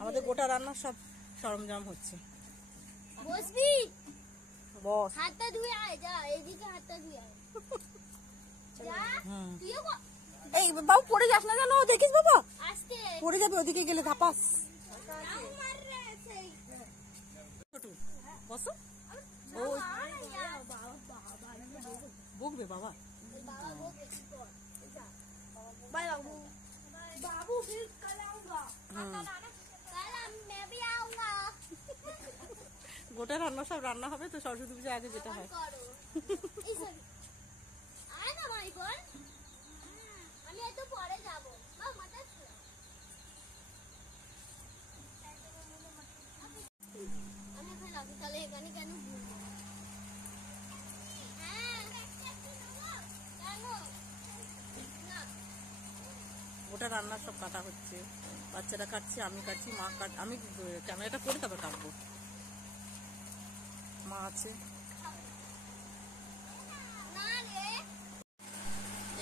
আমাদের গোটা রান্নার সব সরঞ্জাম হচ্ছে। বসবি বস, হাতটা ধুয়ে আয়, যা এদিকে হাতটা ধুয়ে আয়, যা তুইও এই বাবু পড়ে যাস না জানো, দেখিস বাবা আস্তে পড়ে যাবে ওদিকে গেলে ধাপাস। আমার রে সেই ছোটু বসো, ও বকবে বাবা। बाबा वो देखी तो बाय बाबू बाबू फिर कल आऊंगा कल मैं भी आऊंगा। গোটা রান্না সব রান্না হবে তো সরস্বতী পূজা আগে যেটা হয়। আয় না ভাই বোন, আমি একটু পরে যাব। মা মাথা ছুঁড়া আমি এখন লাগি, তাহলে এখানে কেন ঘুরবো? গোটা রান্না সব কাটা হচ্ছে, বাচ্চারা কাটছে, আমি কাটছি, মা কাট, আমি ক্যামেরাটা করে তারপর কাটবো। মা আছে,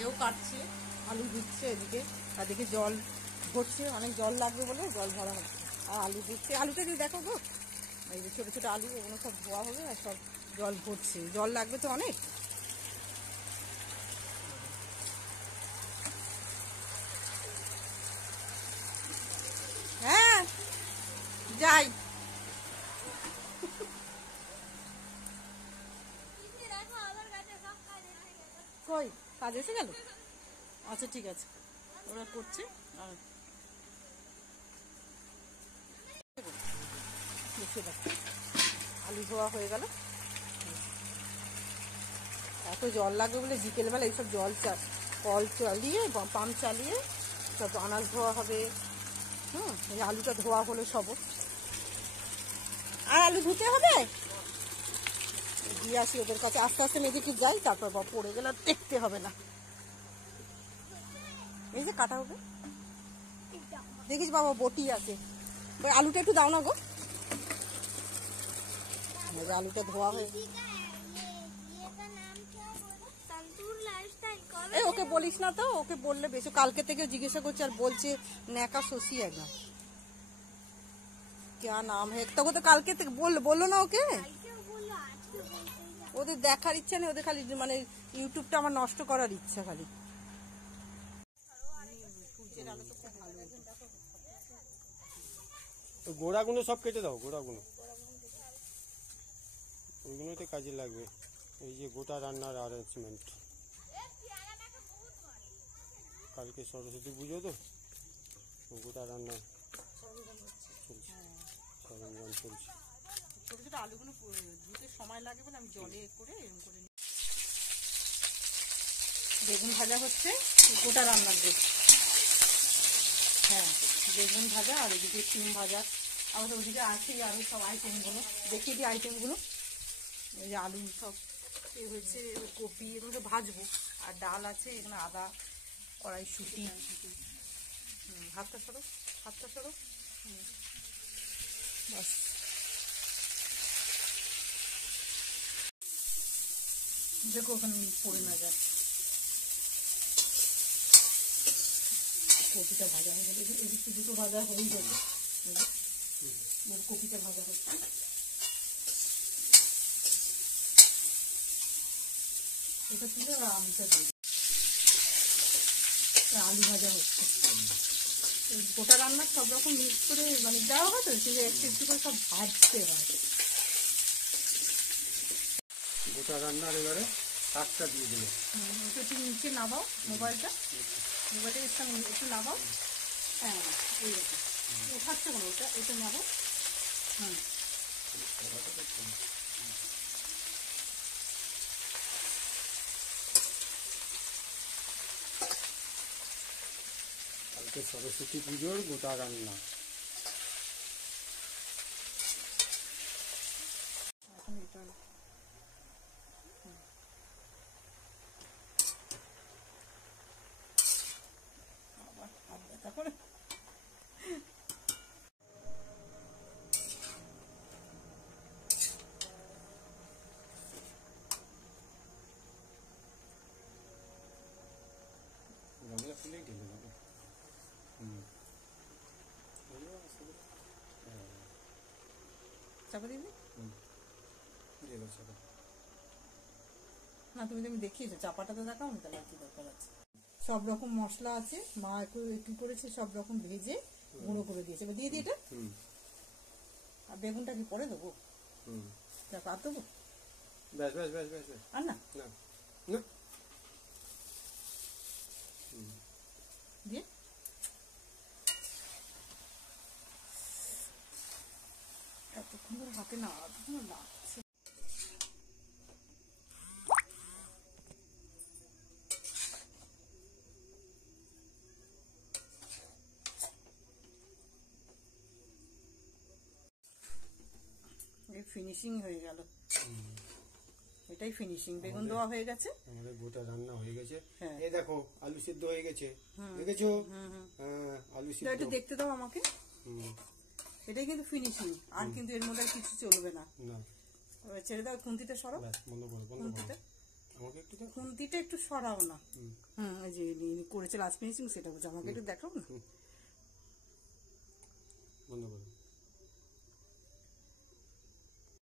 এও কাটছে, আলু দিচ্ছে এদিকে, আর দিকে জল ভরছে, অনেক জল লাগবে বলে জল ভরা হচ্ছে। আর আলু দিচ্ছে, আলুটা দিয়ে দেখো গো, এই যে ছোটো ছোটো আলু, এগুলো সব ধোয়া হবে আর সব জল ভরছে, জল লাগবে তো অনেক। হ্যাঁ যাই, কই কাজ এসে গেল? আচ্ছা ঠিক আছে, ওরা করছে। আর আলু ধোয়া হয়ে গেল, এত জল লাগবে বলে বিকেলবেলা এইসব জল কল চালিয়ে পাম্প চালিয়ে সব আনাজ ধোয়া হবে। এই আলুটা ধোয়া হলো সব, আর আলু ধুতে হবে, দিয়ে আসি ওদের কাছে, আস্তে আস্তে মেয়েদিকে যাই, তারপর পড়ে গেলে দেখতে হবে না। এই যে কাটা হবে, দেখিস বাবা বটি আছে, আলুটা একটু দাও না গো। আলুটা ধোয়া হয়ে, এই ওকে বলিস না তো, ওকে বললে বেশি, কালকে থেকে জিজ্ঞাসা করছে আর বলছে ন্যাকা শশী একদম, क्या नाम है, तो वो तो কালকে থেকে বললো না ওকে, ওদের দেখার ইচ্ছা নেই, ওদের খালি মানে ইউটিউবটা আমার নষ্ট করার ইচ্ছা খালি। গোড়াগুলো সব কেটে দাও, গোড়াগুলো ওইগুলোতে কাজে লাগবে। এই যে গোটা রান্নার অ্যারেঞ্জমেন্ট, কালকে সরস্বতী পুজো তো, গোটা রান্না সরঞ্জাম চলছে। ছোট ছোট আলুগুলো ধুতে সময় লাগে বলে আমি জলে করে এরকম করে নিই। বেগুন ভাজা হচ্ছে, গোটা রান্নার দিক, হ্যাঁ বেগুন ভাজা, আর এদিকে সিম ভাজা, আমাদের ওদিকে আছে আরো সব আইটেমগুলো, দেখিয়ে দিই আইটেমগুলো। এই যে আলু সব এ হয়েছে, কপি এগুলো ভাজবো, আর ডাল আছে এখানে, আদা, কড়াইশুঁটি, হাতটা সরো, হাতটা সরো, বাস। দেখো ওখানে পড়ে না যায়, কপিটা ভাজা হয়ে গেলে এদিকে দুটো ভাজা হয়েই যাবে, কপিটা ভাজা হচ্ছে, এটা তুলে আমটা দিয়ে আলু ভাজা হচ্ছে। গোটা রান্নার সব রকম মিক্স করে মানে দেওয়া হয় তো, সেটা একটু একটু করে সব ভাজতে হয়। গোটা রান্নার এবারে শাকটা দিয়ে দেবো, একটু নিচে নামাও, মোবাইলটা একটু নামাও, হ্যাঁ এইরকম ওঠাচ্ছে কোনো, ওটা এটা নামাও, কালকে সরস্বতী পুজোর গোটা রান্না। এখন এটা তারপরে গামলা খুলেই ঢেলে দেবো। চাপা দিবি দিয়ে দাও চাপা। না তুমি দেখিয়েছো, চাপাটা তো দেখাও না, তাহলে আর কি দরকার আছে। সব রকম মশলা আছে, মা একটু কি করেছে সব রকম ভেজে গুঁড়ো করে দিয়েছে। এবার দিয়ে দিই এটা। আর বেগুনটা কি পরে দেবো? চাপা আর দেবো? ব্যাস ব্যাস ব্যাস ব্যাস ব্যাস। আর না না না দিয়ে এতক্ষণ ধরে হাতে না লাগছে। ফিনিশিং হয়ে গেল, এটাই ফিনিশিং। বেগুন দেওয়া হয়ে গেছে, আমাদের গোটা রান্না হয়ে গেছে। হ্যাঁ। এই দেখো আলু সিদ্ধ হয়ে গেছে, দেখেছো? হ্যাঁ, আলু সিদ্ধ। একটু দেখতে দাও আমাকে। হুম, এটাই কিন্তু ফিনিশিং, আর কিন্তু এর মধ্যে আর কিছু চলবে না। না এবার ছেড়ে দাও, খুন্তিটা সরাও। ব্যাস, বন্ধ করো বন্ধ করো। খুন্তিটা আমাকে একটু দেখো। খুন্তিটা একটু সরাও না। হুম। এই যে করেছে লাস্ট ফিনিশিং, সেটা বুঝে আমাকে একটু দেখাও না।